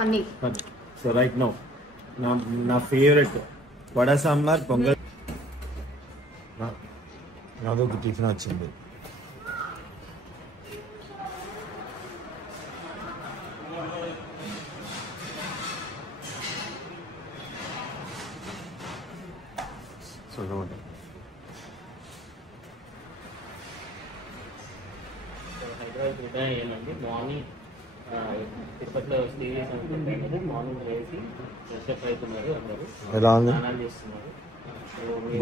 Paneer. So right now నా favourite vada sambar pongal. అదొక tiffin వచ్చింది. హైదరాబాద్ ఏమండి మార్నింగ్ తిరుపతిలో స్టే చేసి మార్నింగ్ లేచి ఫ్రెష్ అవుతున్నారు అందరూ. ఎలా ఉంది? స్నానాలు చేస్తున్నారు.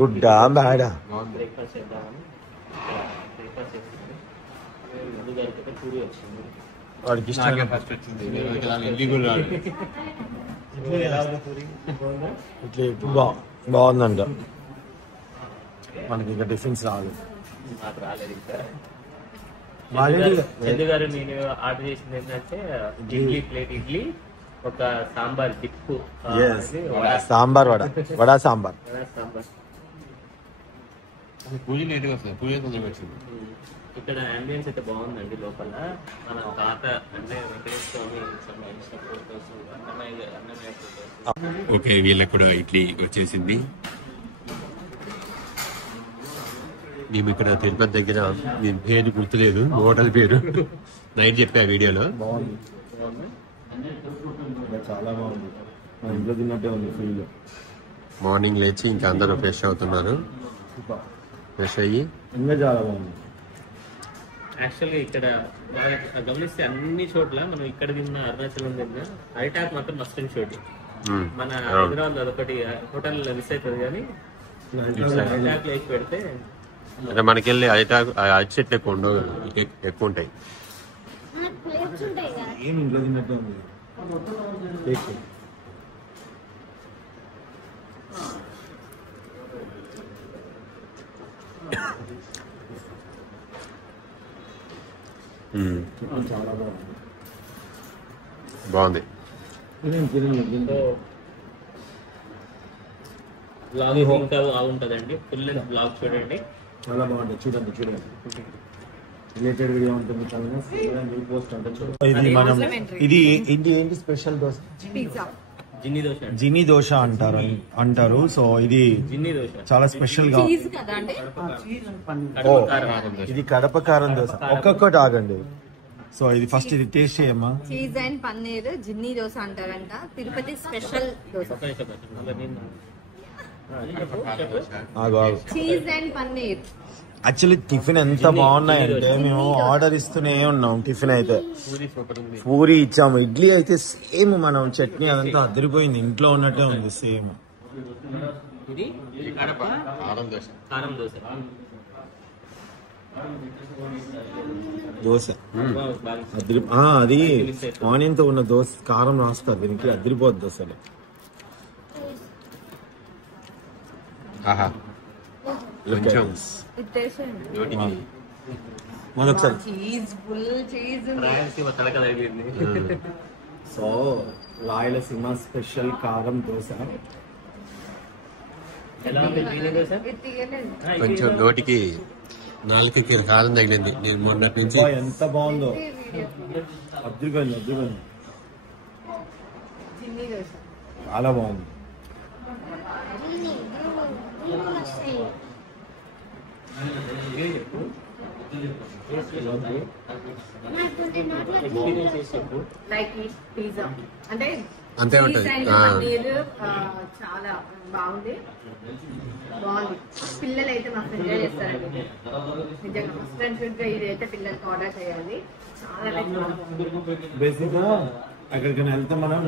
గుడ్డా బ్యాడా? బ్రేక్ఫాస్ట్ చేద్దామని బ్రేక్ఫాస్ట్ చేస్తున్నారు. ముందు గారికి పూరి వచ్చింది. వాడికి ఇష్టం ఫస్ట్ వచ్చింది. ఇట్లా ఎప్పుడు బాగుందంట. మనకి ఇంకా టిఫిన్స్ రాదు. నాకు రాలేదు ఇంకా. బాగా చందు గారు నేను ఆర్డర్ చేసింది ఏంటంటే ఇడ్లీ, ప్లేట్ ఇడ్లీ, ఒక సాంబార్ డిప్పు, సాంబార్ వడ సాంబార్. సాంబార్. పూజ లేట్గా వస్తుంది. పూజ తొందరగా వచ్చింది. ఇక్కడ అంబియన్స్ అయితే బాగుందండి. లోపల మన తాత అంటే వెంకటేశ్వర స్వామి అన్నమయ్య. ఓకే, వీళ్ళకి కూడా ఇడ్లీ వచ్చేసింది. మేము ఇక్కడ తిరుపతి దగ్గర దీని పేరు గుర్తులేదు, హోటల్ పేరు నైట్ చెప్పా వీడియోలో. చాలా బాగుంది. ఇంట్లో తిన్నట్టే ఉంది ఫీల్. మార్నింగ్ లేచి ఇంకా అందరూ ఫ్రెష్ అవుతున్నారు. ఫ్రెష్ అయ్యి ఇంకా చాలా బాగుంది. యాక్చువల్గా ఇక్కడ గమనిస్తే అన్ని చోట్ల మనం ఇక్కడ తిన్న అరుణాచలం తిన్న అరిటాక్ మాత్రం మస్ట్ అండ్ షుడ్. మన హైదరాబాద్ అదొకటి హోటల్ మిస్ అవుతుంది కానీ అరిటాక్ లేచి పెడితే అంటే మనకెళ్ళి అరటి చెట్లు ఎక్కువ ఉండవు, ఎక్కువ ఉంటాయి. ఏం ఇంట్లో తిన్నట్టే ఉంది. చాలా బాగుంది. బ్లాగ్ ఇంకా బాగుంటుందండి. ఫుల్ లెంత్ బ్లాగ్ చూడండి. చాలా బాగుంటుంది. చూడండి రిలేటెడ్ వీడియో ఉంటుంది. పోస్ట్ ఉంటుంది. ఇది ఏంటి స్పెషల్ దోశ? జిన్ని దోశ అంటారు. సో ఇది చాలా స్పెషల్ గా. ఇది కడప కారం దోశ. ఒక్కొక్కటి ఆగండి. సో ఇది ఫస్ట్ ఇది టేస్ట్ చేయమ్మా. చీజ్ అండ్ పన్నీర్ జిన్ని దోశ అంటారంట. Tirupati special dosa. Cheese and paneer. Actually tiffin ఎంత బాగున్నాయంటే మేము ఆర్డర్ ఇస్తూనే ఉన్నాం. టిఫిన్ అయితే పూరి ఇచ్చాము. ఇడ్లీ అయితే సేమ్ మనం చట్నీ అదంతా అదిరిపోయింది. ఇంట్లో ఉన్నట్టే ఉంది సేమ్. దోశ అది ఆనియన్ తో ఉన్న దోశ కారం రాస్తారు దీనికి. అదిరిపోద్ది అసలు. సో రాయలసీమ స్పెషల్ కారం దోశ. కొంచెం నోటికి నాలుగుకి కారం తగిలింది. నేను మొన్నటి నుంచి ఎంత బాగుందో. అద్భుతంగా చాలా బాగుంది. అంతే ఉంటుంది. చాలా బాగుంది. పిల్లలు అయితే మస్తు ఎంజాయ్ చేస్తారండి. నిజంగా మస్తు అండ్ షుడ్ గా ఇదైతే పిల్లలకి ఆర్డర్ చేయాలి. చాలా బేసిక్ గా అక్కడికైనా వెళ్తే మనం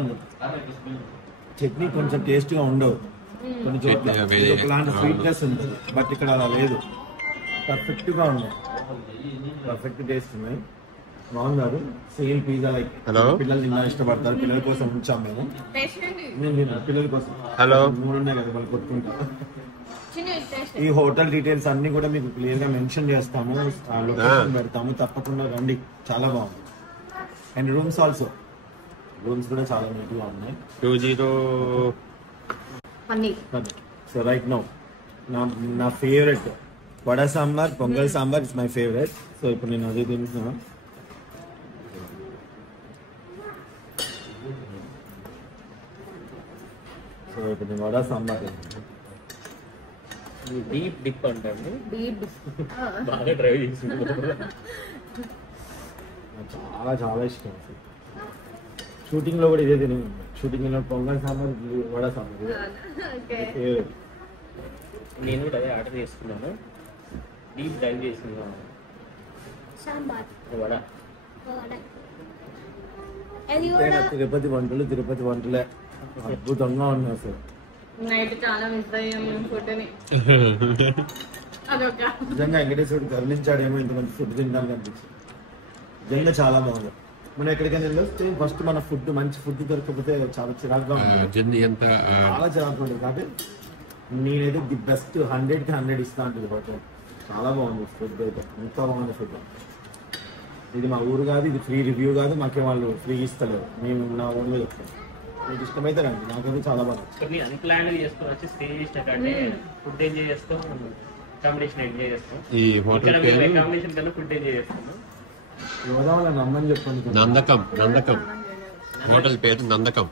చట్నీ కొంచెం టేస్ట్ గా ఉండవు. కొంచెం ఒకలాంటి స్వీట్నెస్ ఉంటుంది. బట్ ఇక్కడ అలా లేదు. పర్ఫెక్ట్ గా ఉన్నాయి. పర్ఫెక్ట్ టేస్ట్ ఉన్నాయి. బాగున్నారు. సేల్ పిజ్జా లైక్ పిల్లలు తిన్నా ఇష్టపడతారు. పిల్లల కోసం ఉంచాం మేము. పిల్లల కోసం మూడు ఉన్నాయి కదా వాళ్ళు కొట్టుకుంటారు. ఈ హోటల్ డీటెయిల్స్ అన్ని కూడా మీకు క్లియర్ గా మెన్షన్ చేస్తాము. లొకేషన్ పెడతాము. తప్పకుండా రండి. చాలా బాగుంది. And rooms also. రూమ్స్ కూడా చాలా నీట్ గా ఉన్నాయి. 20 సో రైట్ నౌ నా favourite vada sambar pongal sambar is my favourite. So ఇప్పుడు నేను అదే తింటున్నా. సో ఇప్పుడు వడ సాంబార్ డీప్ డిప్ అంటారు, డీప్ బాగా డ్రైవ్ చేసింది. చాలా చాలా ఇష్టం. షూటింగ్ లో కూడా ఇదే తిని షూటింగ్ లో పొంగల్ సాంబార్ వడ సాంబార్ ఫేవరెట్. నేను కూడా అదే ఆర్డర్ చేసుకున్నాను, డీప్ డ్రైవ్ చేస్తున్నాను వడ. తిరుపతి వంటలే అద్భుతంగా ఉన్నాయి అసలు. నైట్ చాలా మిస్ అయ్యాం మేము ఫుడ్ని. అదొక నిజంగా వెంకటేశ్వరుడు కరుణించాడేమో ఇంతమంది ఫుడ్ తినడానికి అనిపించింది. నిజంగా చాలా బాగుంది. మనం ఎక్కడికైనా వెళ్ళొస్తే ఫస్ట్ మన ఫుడ్ మంచి ఫుడ్ దొరకకపోతే చాలా చిరాకుగా ఉంటుంది, చాలా చిరాకు ఉంటుంది. కాబట్టి నేనైతే ది బెస్ట్ 100కి 100 ఇస్తా ఉంటుంది హోటల్. చాలా బాగుంది ఫుడ్ అయితే, ఎంతో బాగుంది ఫుడ్. ఇది మా ఊరు కాదు, ఇది ఫ్రీ రివ్యూ కాదు, మాకే వాళ్ళు ఫ్రీ ఇస్తలేరు, మేము నా ఊళ్ళో చెప్తాం. మీకు ఇష్టమైతే రండి, నాకైతే చాలా బాగా కొన్ని అన్ప్లాన్ చేసుకుని వచ్చి స్టే చేసిన కంటే ఫుడ్ ఎంజాయ్ చేస్తాం, అకామిడేషన్ ఎంజాయ్ చేస్తాం. ఈ హోటల్ పేరు అకామిడేషన్ కన్నా ఫుడ్ ఎంజాయ్ చేస్తాము. యోధావాళ్ళ నమ్మని చెప్పండి. నందకం హోటల్ పేరు Nandakam,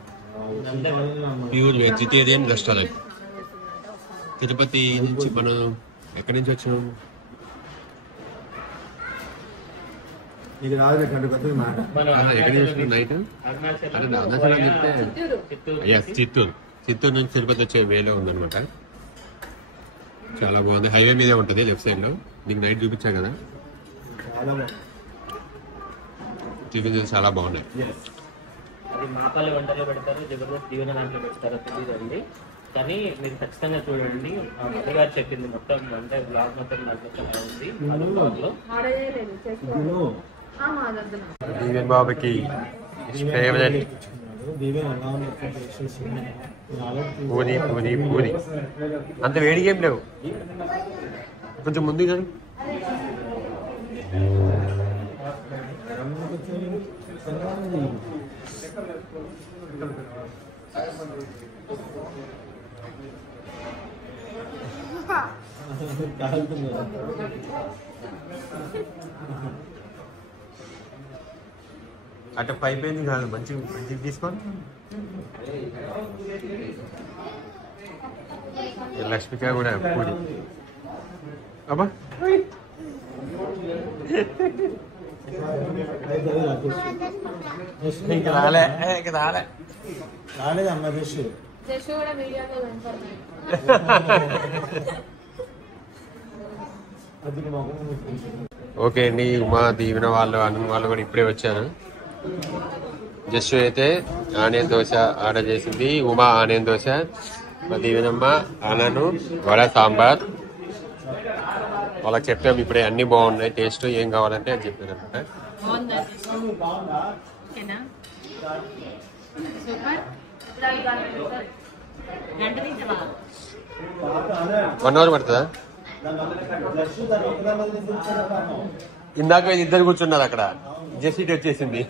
pure vegetarian restaurant. Tirupati నుంచి మనం ఎక్కడి నుంచి వచ్చినాం? ఇది రాదు కంటే మాట. ఎక్కడి నుంచి వచ్చినాం నైట్? అరుణాచలం చెప్తే చిత్తూరు నుంచి తిరుపతి వచ్చే వేలో ఉందన్నమాట. చాలా బాగుంది, హైవే మీదే ఉంటుంది లెఫ్ట్ సైడ్ లో. నీకు నైట్ చూపించా కదా, చాలా బాగుంది. టిఫిన్ చాలా బాగున్నాయి. అది మాపాల వంటలో పెడతారు, జబర్దస్త్ దీవెన దాంట్లో పెడతారో తెలియదండి, కానీ మీరు ఖచ్చితంగా చూడండి. ఆ మధుగారు చెప్పింది మొత్తం అంటే బ్లాగ్ మొత్తం దాంట్లో ఉంది. దీవెన్ బాబుకి ఫేవరెట్ పూరి పూరి పూరి. అంత వేడిగా ఏం లేవు, కొంచెం ముందు కానీ. అట్ట పైపోయింది కాదు, మంచిగా తీసుకోండి. లక్ష్మిక కూడా పూరి. అబ్బా ఇంకా రాలే రాలేదు అన్న ఫిష్. ఓకే అండి, ఉమా దీవెన వాళ్ళు అన్న వాళ్ళు కూడా ఇప్పుడే వచ్చారు. జస్ట్ అయితే ఆనియన్ దోశ ఆర్డర్ చేసింది, ఉమా ఆనియన్ దోశ, మా దీవెనమ్మ ఆనాను వడ సాంబార్. వాళ్ళకి చెప్పాము ఇప్పుడే అన్ని బాగున్నాయి, టేస్ట్ ఏం కావాలంటే అది చెప్పారు అనమాట. 1 hour పడుతుందా? ఇందాక ఇద్దరు కూర్చున్నారు అక్కడ, జస్ట్ ఇటు వచ్చేసింది.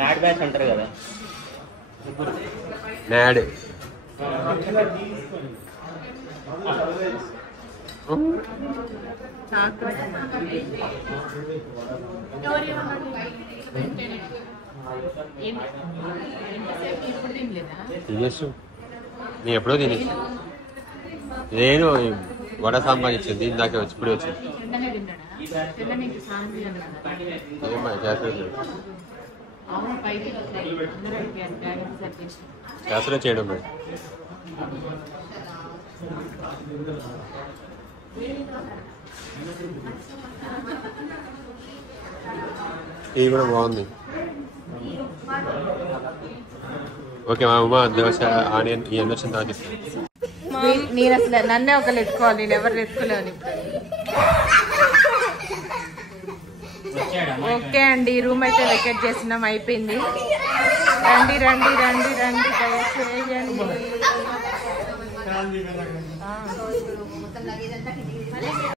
నాడ్ బ్యాచ్ అంటారు కదా, నాడ్. తినేసు, నీ ఎప్పుడో తినేసు. నేను వడ సాంబార్ ఇచ్చింది ఇందాకే వచ్చి ఇప్పుడు వచ్చింది. చేస్తున్నా చేయడం మేడం. ఇది కూడా బాగుంది. ఓకే మా అమ్మ దోశ ఆనియన్ ఇవన్నీ వచ్చిన తర్వాత నేను అసలు నన్నే ఒకరు ఎత్తుకోవాలి, నేను ఎవరు ఎత్తుకోలేను. ఓకే అండి, రూమ్ అయితే వెకేట్ చేసినాం, అయిపోయింది. రండి రండి రండి రండి దయచేయండి.